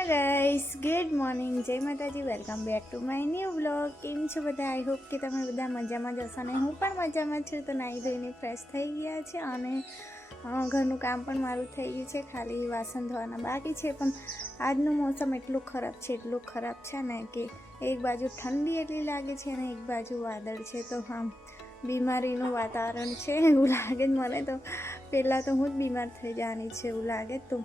હે guys, good morning, જય માતાજી, welcome back to my new vlog. કેમ છો બધા? આઈ હોપ કે તમે બધા મજામાં જ હશો ને હું પણ મજામાં છું. તો નાહી ધોઈને ફ્રેશ થઈ ગયા છે અને ઘરનું કામ પણ મારું થઈ ગયું છે. ખાલી વાસણ ધોવાના બાકી છે. પણ આજનું મોસમ એટલું ખરાબ છે ને કે એક બાજુ ઠંડી એટલી લાગે છે અને એક બાજુ વાદળ છે. તો બીમારીનું વાતાવરણ છે એવું લાગે મને. તો પહેલાં તો હું જ બીમાર થઈ જવાની છે એવું લાગે. તો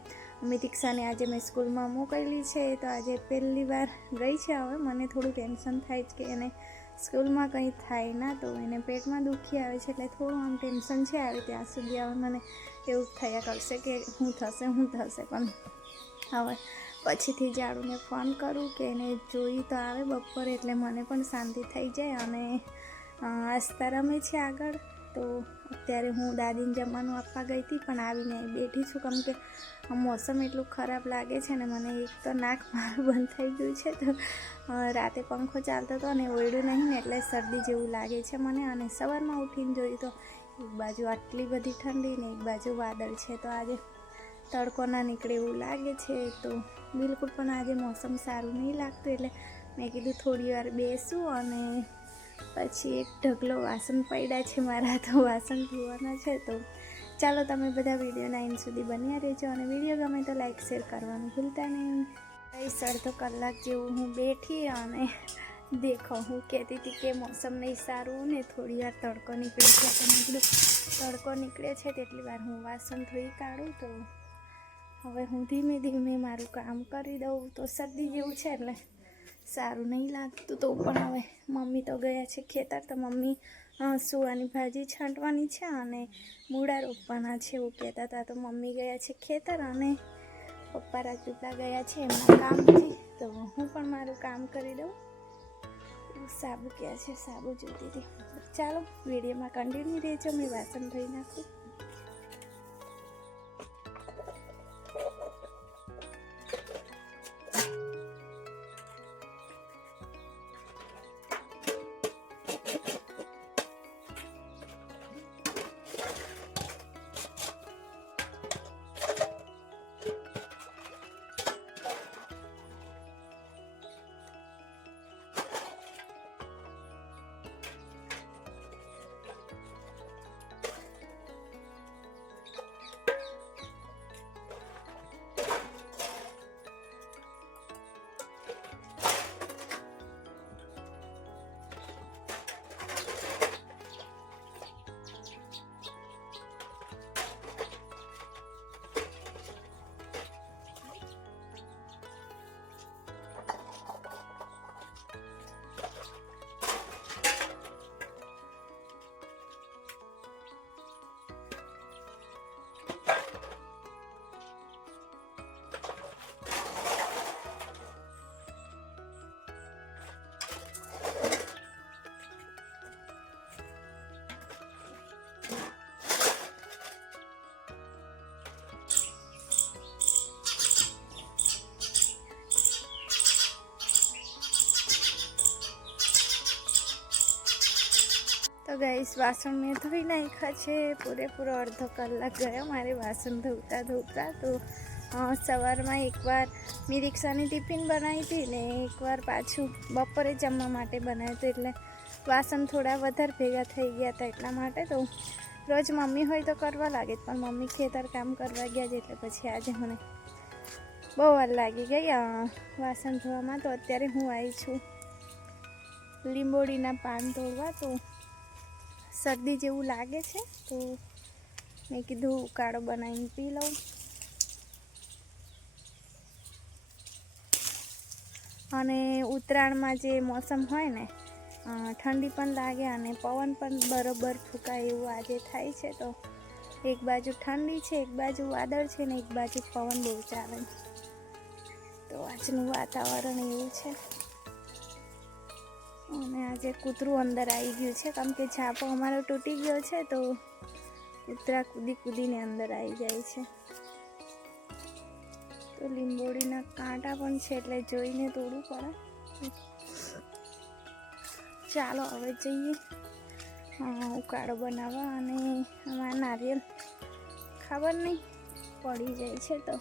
મિતિક્ષાને આજે મેં સ્કૂલમાં મોકલેલી છે. તો આજે પહેલી વાર ગઈ છે. હવે મને થોડું ટેન્શન થાય છે કે એને સ્કૂલમાં કંઈ થાય ના, તો એને પેટમાં દુખી આવે છે એટલે થોડું આમ ટેન્શન છે. આવે ત્યાં સુધી હવે મને એવું થયા કરશે કે શું થશે. પણ હવે પછીથી જાડુને ફોન કરું કે એને જોઈ તો આવે બપોરે, એટલે મને પણ શાંતિ થઈ જાય. અને આસ્તા રમે છે આગળ. તો અત્યારે હું દાદીને જમવાનું આપવા ગઈ હતી, પણ આવીને બેઠી છું. કેમ કે મોસમ એટલું ખરાબ લાગે છે ને મને. એક તો નાક મારું બંધ થઈ ગયું છે. તો રાતે પંખો ચાલતો હતો અને ઓયડું નહીં ને એટલે શરદી જેવું લાગે છે મને. અને સવારમાં ઉઠીને જોયું તો એક બાજુ આટલી બધી ઠંડી ને એક બાજુ વાદળ છે. તો આજે તડકો ના નીકળે એવું લાગે છે. તો બિલકુલ પણ આજે મોસમ સારું નહીં લાગતું, એટલે મેં કીધું થોડી વાર બેસું. અને પછી એક ઢગલો વાસણ પડ્યા છે મારા, તો વાસણ ધોવાના છે. તો ચાલો તમે બધા વિડીયોના એન્ડ સુધી બન્યા રહેજો. અને વિડીયો ગમે તો લાઈક શેર કરવાનું ભૂલતા નહીં. અડધો કલાક જેવું હું બેઠી અને દેખો હું કહેતી હતી કે મોસમ નહીં સારું ને થોડી વાર તડકો નીકળે છે. તો નીકળું તડકો નીકળે છે તેટલી વાર હું વાસણ ધોઈ કાઢું. તો હવે હું ધીમે ધીમે મારું કામ કરી દઉં. તો શરદી જેવું છે એટલે સારું નહીં લાગતું. તો પણ હવે મમ્મી તો ગયા છે ખેતર. તો મમ્મી સુવાની ભાજી છાંટવાની છે અને મૂળા રોપવાના છે એવું કહેતા હતા. તો મમ્મી ગયા છે ખેતર અને પપ્પા રાજપીપળા ગયા છે એમના કામથી. તો હું પણ મારું કામ કરી દઉં. સાબુ ક્યાં છે? સાબુ જોતી હતી. ચાલો વિડીયોમાં કન્ટિન્યુ રહેજો. મેં વાસણ ધોઈ નાખું. તો ગાઈસ, વાસણ મેં ધોઈ નાખ્યા છે. પૂરેપૂરો અડધો કલાક ગયો મારે વાસણ ધોતા. તો સવારમાં એકવાર મિરિક્ષાની ટિફિન બનાવી હતી ને એકવાર પાછું બપોરે જમવા માટે બનાવ્યું હતું. એટલે વાસણ થોડા વધારે ભેગા થઈ ગયા હતા એટલા માટે. તો રોજ મમ્મી હોય તો કરવા લાગે, પણ મમ્મી ખેતર કામ કરવા ગયા છે એટલે પછી આજે મને બહુ વાર લાગી ગઈ વાસણ ધોવામાં. તો અત્યારે હું આવી છું લીંબોડીના પાન તોડવા. તો શરદી જેવું લાગે છે તો મેં કીધું ઉકાળો બનાવીને પી લઉં. અને ઉત્તરાયણમાં જે મોસમ હોય ને, ઠંડી પણ લાગે અને પવન પણ બરોબર ફૂંકાય એવું આજે થાય છે. તો એક બાજુ ઠંડી છે, એક બાજુ વાદળ છે ને એક બાજુ પવન બહુ ચાલે. તો આજનું વાતાવરણ એવું છે. અને આજે કૂતરું અંદર આવી ગયું છે, કેમ કે છાપો અમારો તૂટી ગયો છે. તો કૂતરા કૂદીને અંદર આવી જાય છે. તો લીંબોડીના કાંટા પણ છે એટલે જોઈને તોડવું પડે. ચાલો હવે જઈએ ઉકાળો બનાવવા. અને આમાં નારિયેળ ખબર નહીં પડી જાય છે તો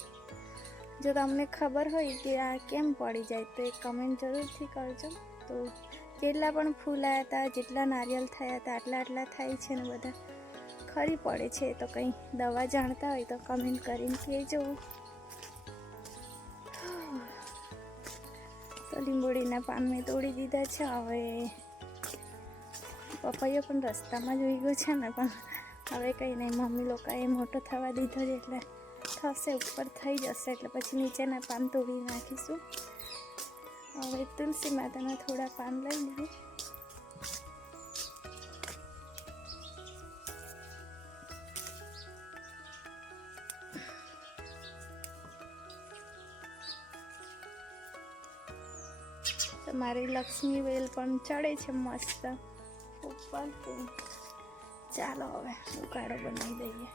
જો તમને ખબર હોય કે આ કેમ પડી જાય તો એક કમેન્ટ જરૂરથી કરજો. તો જેટલા પણ ફૂલ આવ્યા હતા, જેટલા નારિયેલ થયા હતા, આટલા થાય છે ને બધા ખરી પડે છે. તો કંઈ દવા જાણતા હોય તો કમેન્ટ કરીને કહેજો. તો લીંબોડીના પાન મેં તોડી દીધા છે. હવે પપૈયો પણ રસ્તામાં જોઈ ગયો છે ને, પણ હવે કંઈ નહીં, મમ્મી લોકોએ મોટો થવા દીધો છે એટલે થશે, ઉપર થઈ જશે એટલે પછી નીચેના પાન તોડી નાખીશું. હવે તુલસી માતાના થોડા પાન લઈ લીધું. મારી લક્ષ્મી વેલ પણ ચડે છે મસ્ત ઉપર. તો ચાલો હવે ઉકાળો બનાવી દઈએ.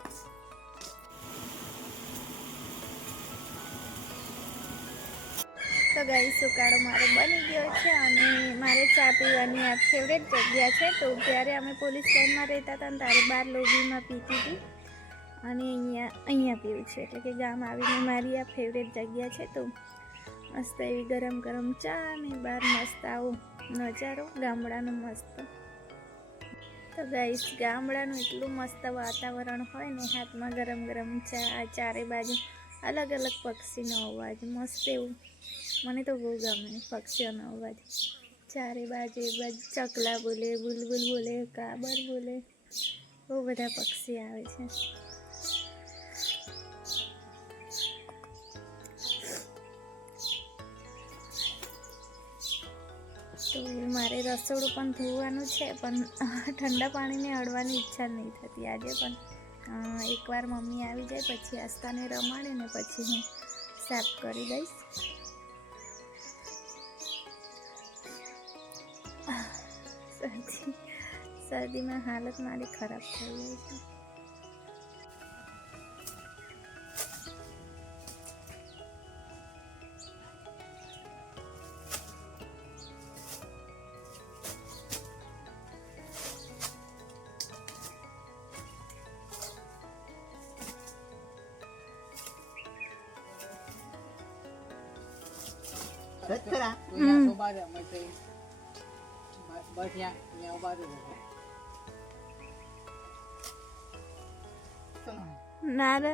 તો ગાઈસ ઉકાળો મારો બની ગયો છે અને મારે ચા પીવાની આ ફેવરેટ જગ્યા છે. તો જ્યારે અમે પોલીસ લાઇનમાં રહેતા હતા ને ત્યારે બહાર લોબીમાં પીતી હતી અને અહીંયા પીવું છે, એટલે કે ગામ આવીને મારી આ ફેવરેટ જગ્યા છે. તો મસ્ત એવી ગરમ ગરમ ચા અને બહાર મસ્ત આવો નજારો ગામડાનો મસ્ત. તો ગાઈસ ગામડાનું એટલું મસ્ત વાતાવરણ હોય ને, હાથમાં ગરમ ગરમ ચા, ચારે બાજુ અલગ અલગ પક્ષીનો અવાજ, મસ્ત એવું. મને તો બહુ ગમે પક્ષીઓનો અવાજ. ચારે બાજુ ચકલા બોલે, બુલબુલ બોલે, કાબર બોલે, બહુ બધા પક્ષી આવે છે. તો મારે રસોડું પણ ધોવાનું છે, પણ ઠંડા પાણીને અડવાની ઈચ્છા નહીં થતી આજે. પણ એકવાર મમ્મી આવી જાય પછી આસ્તાને રમાડે ને પછી હું સાફ કરી દઈશ. શરદીમાં હાલત મારી ખરાબ થઈ ગઈ છે. ના રે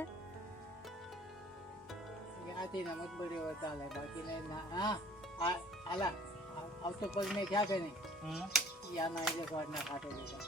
આથી નમક બળી ચાલે, બાકી નહીં. હા આલા આવતો પગ મેં ક્યાં છે નહીં યા ના એટલે સ્વાદ ના ખાતો લેતા.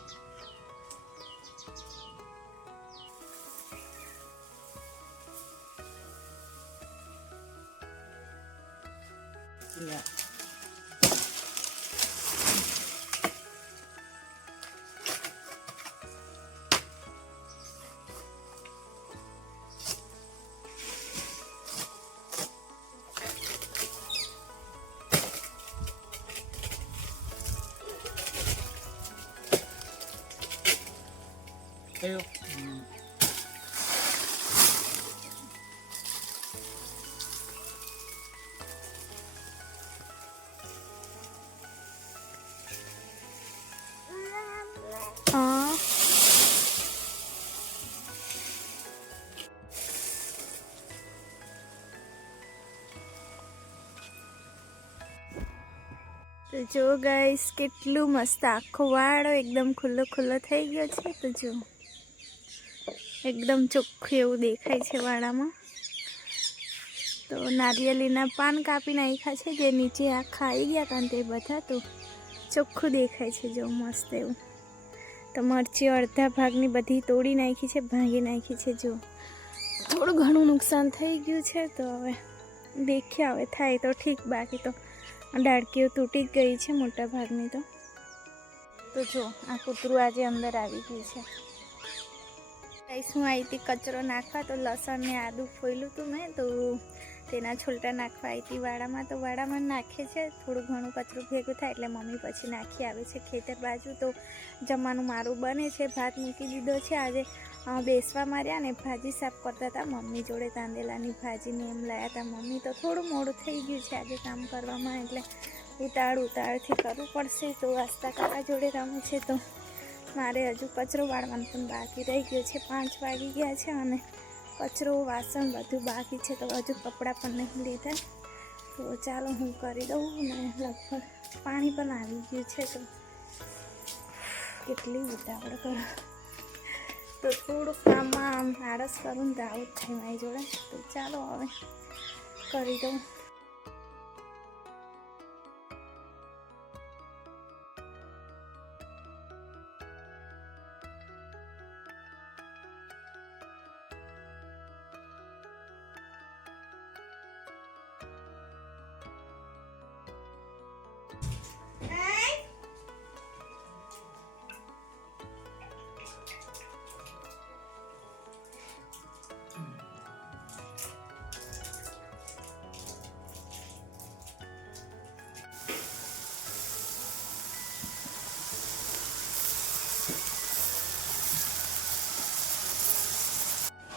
કયો તો જો ગાઈસ કેટલું મસ્ત આખો વાળો એકદમ ખુલ્લો થઈ ગયો છે. તો જો એકદમ ચોખ્ખું એવું દેખાય છે વાળામાં. તો નારિયેળીના પાન કાપી નાખ્યા છે, જે નીચે આખા આવી ગયા હતા ને તે બધા. તો ચોખ્ખું દેખાય છે જો મસ્ત એવું. તો મરચી અડધા ભાગની બધી તોડી નાખી છે, ભાંગી નાખી છે. જો થોડું ઘણું નુકસાન થઈ ગયું છે. તો હવે દેખ્યા હવે થાય તો ઠીક, બાકી તો ડાળકીઓ તૂટી જ ગઈ છે મોટા ભાગની. તો જો આ કૂતરું આજે અંદર આવી ગયું છે. ગાઈસ હું આવી હતી કચરો નાખવા, તો લસણ ને આદું ફોયલું હતું મેં, તો તેના છોલટા નાખવા આવી હતી વાડામાં. તો વાડામાં નાખે છે, થોડું ઘણું કચરું ભેગું થાય એટલે મમ્મી પછી નાખી આવે છે ખેતર બાજુ. તો જમવાનું મારું બને છે, ભાત મૂકી દીધો છે. આજે બેસવા માર્યા ને ભાજી સાફ કરતા હતા મમ્મી જોડે, તાંદેલાની ભાજીને એમ લાયા હતા મમ્મી. તો થોડું મોડું થઈ ગયું છે આજે કામ કરવામાં, એટલે ઉતાળથી કરવું પડશે. તો આસ્તા કાકા જોડે રમે છે, તો મારે હજુ કચરો વાળવાનું પણ બાકી રહી ગયો છે. 5 વાગી ગયા છે અને કચરો વાસણ બધું બાકી છે, તો હજુ કપડાં પણ નહીં લીધા. તો ચાલો હું કરી દઉં. ને લગભગ પાણી પણ આવી ગયું છે, તો કેટલી ઉતાવળ કરું. તો થોડુંક કામમાં આમ આળસ કરું તો આવું જ થાય મારી જોડે. તો ચાલો હવે કરી દઉં.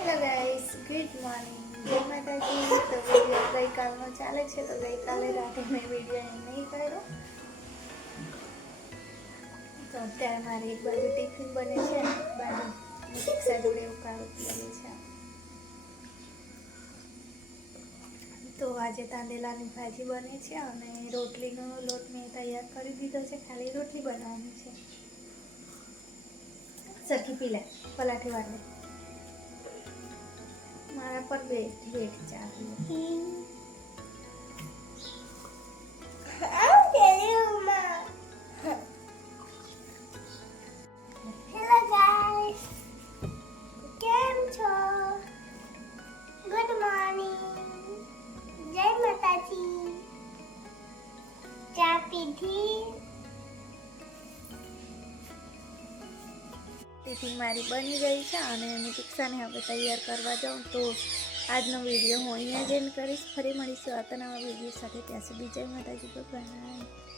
હેલો ગાઈસ, ગુડ મોર્નિંગ, જય માતાજી. તો વિડીયો ગઈકાલનો ચાલે છે, તો ગઈકાલે રાતે મેં વિડીયો નહીં કર્યો. તો અત્યારે મારી એક બાજુ ટિફિન બને છે, અને એક બાજુ રિક્ષા જોડે ઉકાળતી છે. તો આજે તાંદેલાની ભાજી બને છે, અને રોટલીનો લોટ મેં તૈયાર કરી દીધો છે, ખાલી રોટલી બનાવવાની છે. સરખી પીલા પલાઠી વાળે મારા પર વેટ ચાલુ. હેલો ગાઈસ, કેમ છો? ગુડ મોર્નિંગ, જય માતાજી. ચા પીધી? ટિફિન મારી બની ગઈ છે, અને હું રિક્ષાને હવે તૈયાર કરવા જાઉં. તો આજનો વિડીયો હું અહીંયા જ એન્ડ કરીશ. ફરી મળીશું આવતા નવા વિડીયો સાથે. ત્યાં સુધી જય માતાજી, બાય.